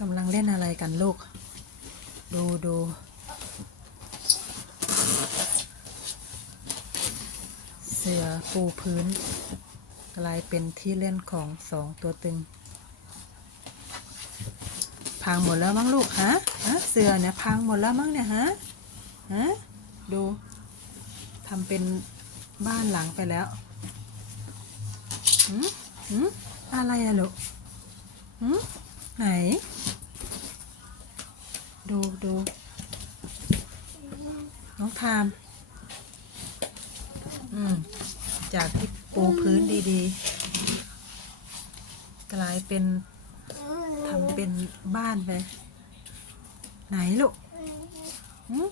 กำลังเล่นอะไรกันลูก ดูดูเสือปูพื้น กลายเป็นที่เล่นของสองตัวตึง พังหมดแล้วมั้งลูกฮะฮะเสือเนี่ยพังหมดแล้วมั้งเนี่ยฮะฮะดูทำเป็นบ้านหลังไปแล้วหืมหืมอะไรอะลูกหืมไหน ดูดู น้องทาม อืม จากที่ปูพื้นดีๆ กลายเป็นทำเป็นบ้านไป ไหนลูกอืม